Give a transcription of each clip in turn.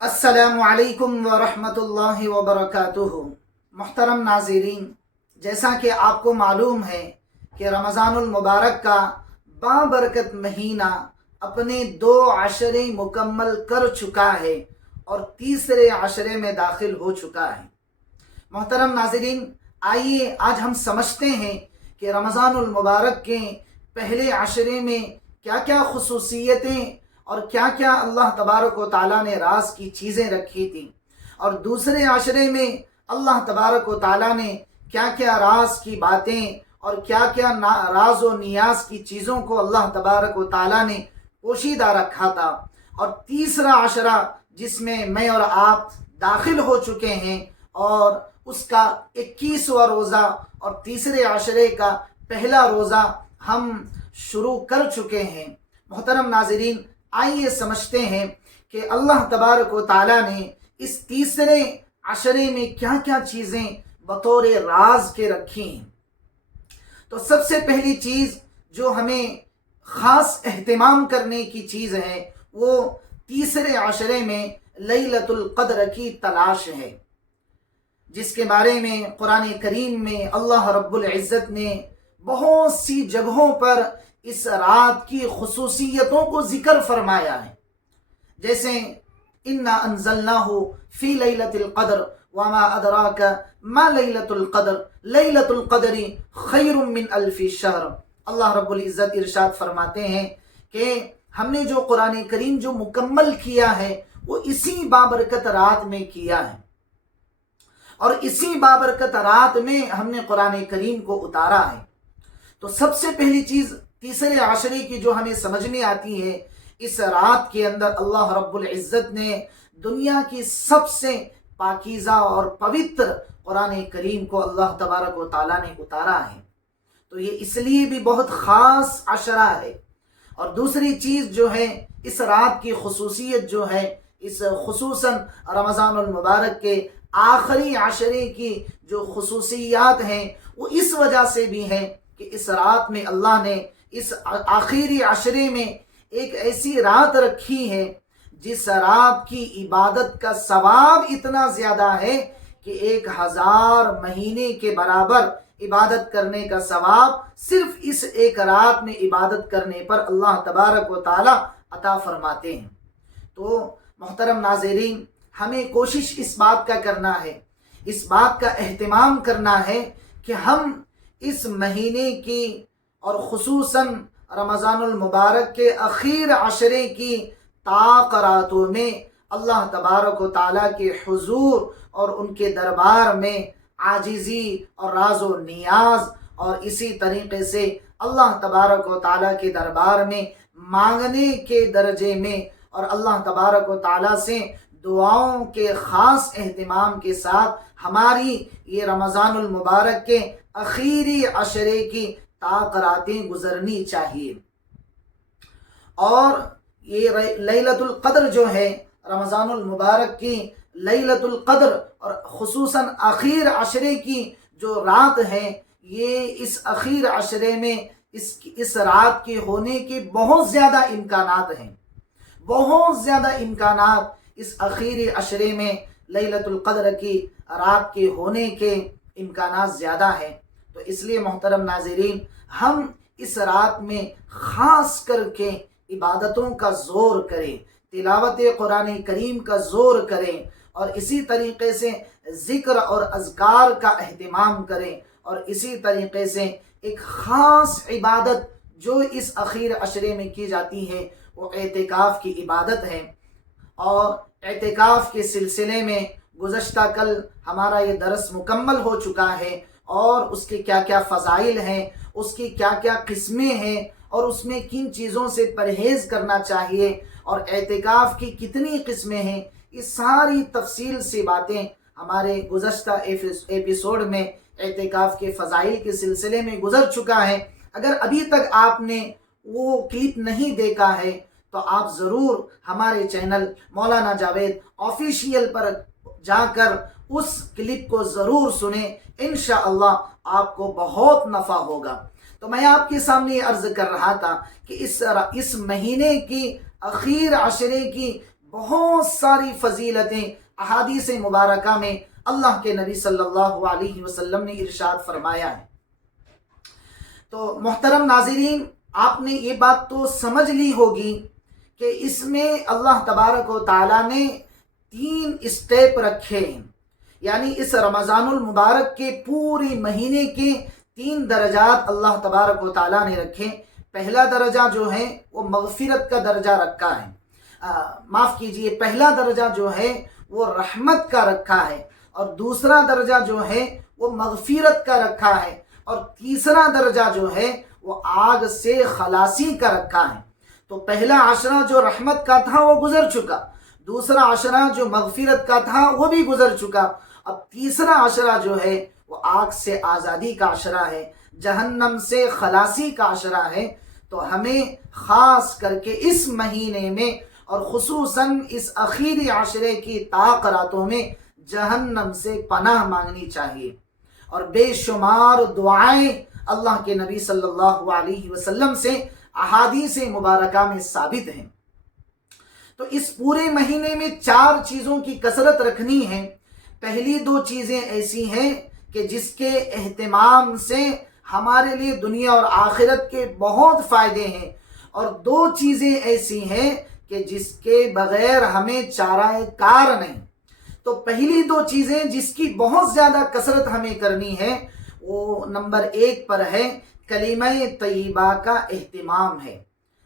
السلام علیکم ورحمۃ اللہ وبرکاتہ۔ محترم ناظرین، جیسا کہ آپ کو معلوم ہے کہ رمضان المبارک کا بابرکت مہینہ اپنے 2 عشرے مکمل کر چکا ہے اور تیسرے عشرے میں داخل ہو چکا ہے۔ محترم ناظرین، آئیے آج ہم سمجھتے ہیں کہ رمضان المبارک کے پہلے عشرے میں کیا کیا خصوصیتیں اور کیا کیا اللہ تبارک و تعالیٰ نے راز کی چیزیں رکھی تھیں، اور دوسرے عشرے میں اللہ تبارک و تعالیٰ نے کیا کیا راز کی باتیں اور کیا کیا راز و نیاز کی چیزوں کو اللہ تبارک و تعالیٰ نے پوشیدہ رکھا تھا، اور تیسرا عشرہ جس میں میں اور آپ داخل ہو چکے ہیں اور اس کا 21واں روزہ اور تیسرے عشرے کا پہلا روزہ ہم شروع کر چکے ہیں۔ محترم ناظرین، آئیے سمجھتے ہیں کہ اللہ تبارک و تعالیٰ نے اس تیسرے عشرے میں کیا کیا چیزیں بطور راز کے رکھی ہیں۔ تو سب سے پہلی چیز جو ہمیں خاص اہتمام کرنے کی چیز ہے وہ تیسرے عشرے میں لیلۃ القدر کی تلاش ہے، جس کے بارے میں قرآن کریم میں اللہ رب العزت نے بہت سی جگہوں پر اس رات کی خصوصیتوں کو ذکر فرمایا ہے، جیسے انا انزلناہ فی لیلۃ القدر وما ادراک ما لیلۃ القدر لیلۃ القدر خیر من الف شہر۔ اللہ رب العزت ارشاد فرماتے ہیں کہ ہم نے جو قرآن کریم جو مکمل کیا ہے وہ اسی بابرکت رات میں کیا ہے، اور اسی بابرکت رات میں ہم نے قرآن کریم کو اتارا ہے۔ تو سب سے پہلی چیز تیسرے عشرے کی جو ہمیں سمجھ میں آتی ہے، اس رات کے اندر اللہ رب العزت نے دنیا کی سب سے پاکیزہ اور پوتر قرآن کریم کو اللہ تبارک و تعالیٰ نے اتارا ہے، تو یہ اس لیے بھی بہت خاص عشرہ ہے۔ اور دوسری چیز جو ہے، اس رات کی خصوصیت جو ہے، اس خصوصاً رمضان المبارک کے آخری عشرے کی جو خصوصیات ہیں وہ اس وجہ سے بھی ہیں کہ اس رات میں اللہ نے اس آخری عشرے میں ایک ایسی رات رکھی ہے جس رات کی عبادت کا ثواب اتنا زیادہ ہے کہ 1000 مہینے کے برابر عبادت کرنے کا ثواب صرف اس ایک رات میں عبادت کرنے پر اللہ تبارک و تعالی عطا فرماتے ہیں۔ تو محترم ناظرین، ہمیں کوشش اس بات کا کرنا ہے، اس بات کا اہتمام کرنا ہے کہ ہم اس مہینے کی اور خصوصاً رمضان المبارک کے اخیر عشرے کی طاق راتوں میں اللہ تبارک و تعالیٰ کے حضور اور ان کے دربار میں عاجزی اور راز و نیاز، اور اسی طریقے سے اللہ تبارک و تعالیٰ کے دربار میں مانگنے کے درجے میں اور اللہ تبارک و تعالیٰ سے دعاؤں کے خاص اہتمام کے ساتھ ہماری یہ رمضان المبارک کے اخیری عشرے کی طاق راتیں گزرنی چاہیے۔ اور یہ لیلۃ القدر جو ہے، رمضان المبارک کی لیلۃ القدر اور خصوصاً اخیر عشرے کی جو رات ہے، یہ اس اخیر عشرے میں اس رات کے ہونے کے بہت زیادہ امکانات ہیں، بہت زیادہ امکانات اس اخیری عشرے میں لیلۃ القدر کی رات کے ہونے کے امکانات زیادہ ہیں۔ تو اس لیے محترم ناظرین، ہم اس رات میں خاص کر کے عبادتوں کا زور کریں، تلاوت قرآن کریم کا زور کریں، اور اسی طریقے سے ذکر اور اذکار کا اہتمام کریں، اور اسی طریقے سے ایک خاص عبادت جو اس اخیر عشرے میں کی جاتی ہے وہ اعتکاف کی عبادت ہے۔ اور اعتکاف کے سلسلے میں گزشتہ کل ہمارا یہ درس مکمل ہو چکا ہے، اور اس کے کیا کیا فضائل ہیں، اس کی کیا کیا قسمیں ہیں، اور اس میں کن چیزوں سے پرہیز کرنا چاہیے، اور اعتکاف کی کتنی قسمیں ہیں، یہ ساری تفصیل سے باتیں ہمارے گزشتہ ایپیسوڈ میں اعتکاف کے فضائل کے سلسلے میں گزر چکا ہے۔ اگر ابھی تک آپ نے وہ کلپ نہیں دیکھا ہے تو آپ ضرور ہمارے چینل مولانا جاوید آفیشیل پر جا کر اس کلپ کو ضرور سنیں، انشاءاللہ آپ کو بہت نفع ہوگا۔ تو میں آپ کے سامنے عرض کر رہا تھا کہ اس مہینے کی اخیر عشرے کی بہت ساری فضیلتیں احادیث مبارکہ میں اللہ کے نبی صلی اللہ علیہ وسلم نے ارشاد فرمایا ہے۔ تو محترم ناظرین، آپ نے یہ بات تو سمجھ لی ہوگی کہ اس میں اللہ تبارک و تعالیٰ نے 3 اسٹیپ رکھے ہیں، یعنی اس رمضان المبارک کے پوری مہینے کے 3 درجات اللہ تبارک و تعالیٰ نے رکھے۔ پہلا درجہ جو ہے وہ مغفرت کا درجہ رکھا ہے، معاف کیجئے، پہلا درجہ جو ہے وہ رحمت کا رکھا ہے، اور دوسرا درجہ جو ہے وہ مغفرت کا رکھا ہے، اور تیسرا درجہ جو ہے وہ آگ سے خلاصی کا رکھا ہے۔ تو پہلا عشرہ جو رحمت کا تھا وہ گزر چکا، دوسرا عشرہ جو مغفرت کا تھا وہ بھی گزر چکا، اب تیسرا عشرہ جو ہے وہ آگ سے آزادی کا عشرہ ہے، جہنم سے خلاصی کا عشرہ ہے۔ تو ہمیں خاص کر کے اس مہینے میں اور خصوصاً اس اخیری عشرے کی طاق راتوں میں جہنم سے پناہ مانگنی چاہیے، اور بے شمار دعائیں اللہ کے نبی صلی اللہ علیہ وسلم سے احادیث مبارکہ میں ثابت ہیں۔ تو اس پورے مہینے میں 4 چیزوں کی کثرت رکھنی ہے۔ پہلی 2 چیزیں ایسی ہیں کہ جس کے اہتمام سے ہمارے لیے دنیا اور آخرت کے بہت فائدے ہیں، اور 2 چیزیں ایسی ہیں کہ جس کے بغیر ہمیں چارہ کار نہیں۔ تو پہلی 2 چیزیں جس کی بہت زیادہ کثرت ہمیں کرنی ہے وہ نمبر 1 پر ہے کلمہ طیبہ کا اہتمام ہے،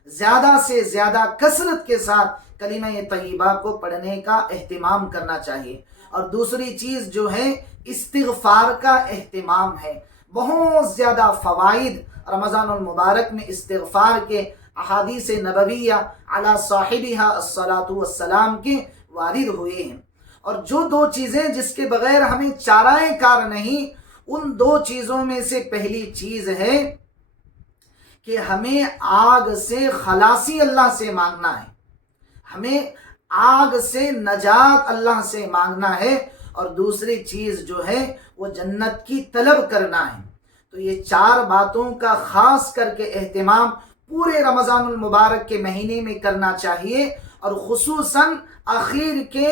زیادہ سے زیادہ کثرت کے ساتھ کلمہ طیبہ کو پڑھنے کا اہتمام کرنا چاہیے، اور دوسری چیز جو ہے استغفار کا اہتمام ہے۔ بہت زیادہ فوائد رمضان المبارک میں استغفار کے احادیث نبویہ علی صاحبہا الصلاۃ والسلام کے وارد ہوئے ہیں، اور جو 2 چیزیں جس کے بغیر ہمیں چارہ کار نہیں، ان 2 چیزوں میں سے پہلی چیز ہے کہ ہمیں آگ سے خلاصی اللہ سے مانگنا ہے، ہمیں آگ سے نجات اللہ سے مانگنا ہے، اور دوسری چیز جو ہے وہ جنت کی طلب کرنا ہے۔ تو یہ 4 باتوں کا خاص کر کے اہتمام پورے رمضان المبارک کے مہینے میں کرنا چاہیے، اور خصوصاً اخیر کے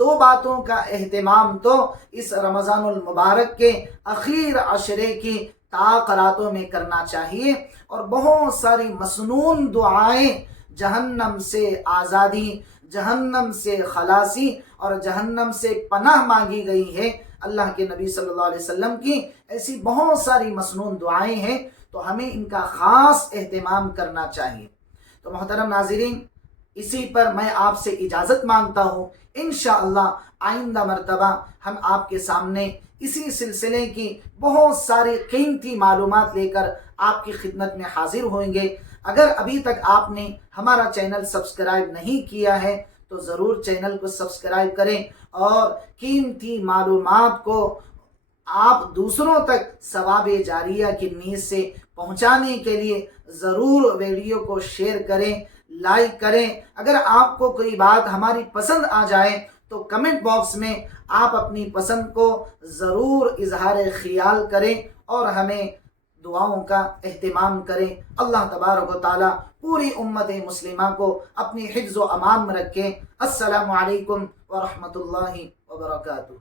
2 باتوں کا اہتمام تو اس رمضان المبارک کے اخیر عشرے کی طاق راتوں میں کرنا چاہیے، اور بہت ساری مسنون دعائیں جہنم سے آزادی، جہنم سے خلاصی اور جہنم سے پناہ مانگی گئی ہے اللہ کے نبی صلی اللہ علیہ وسلم کی، ایسی بہت ساری مسنون دعائیں ہیں، تو ہمیں ان کا خاص اہتمام کرنا چاہیے۔ تو محترم ناظرین، اسی پر میں آپ سے اجازت مانگتا ہوں، انشاءاللہ آئندہ مرتبہ ہم آپ کے سامنے اسی سلسلے کی بہت ساری قیمتی معلومات لے کر آپ کی خدمت میں حاضر ہوئیں گے۔ اگر ابھی تک آپ نے ہمارا چینل سبسکرائب نہیں کیا ہے تو ضرور چینل کو سبسکرائب کریں، اور قیمتی معلومات کو آپ دوسروں تک ثواب جاریہ کی نیت سے پہنچانے کے لیے ضرور ویڈیو کو شیئر کریں، لائک کریں۔ اگر آپ کو کوئی بات ہماری پسند آ جائے تو کمنٹ باکس میں آپ اپنی پسند کو ضرور اظہار خیال کریں، اور ہمیں دعاؤں کا اہتمام کریں۔ اللہ تبارک و تعالی پوری امت مسلمہ کو اپنی حفظ و امان میں رکھیں۔ السلام علیکم ورحمۃ اللہ وبرکاتہ۔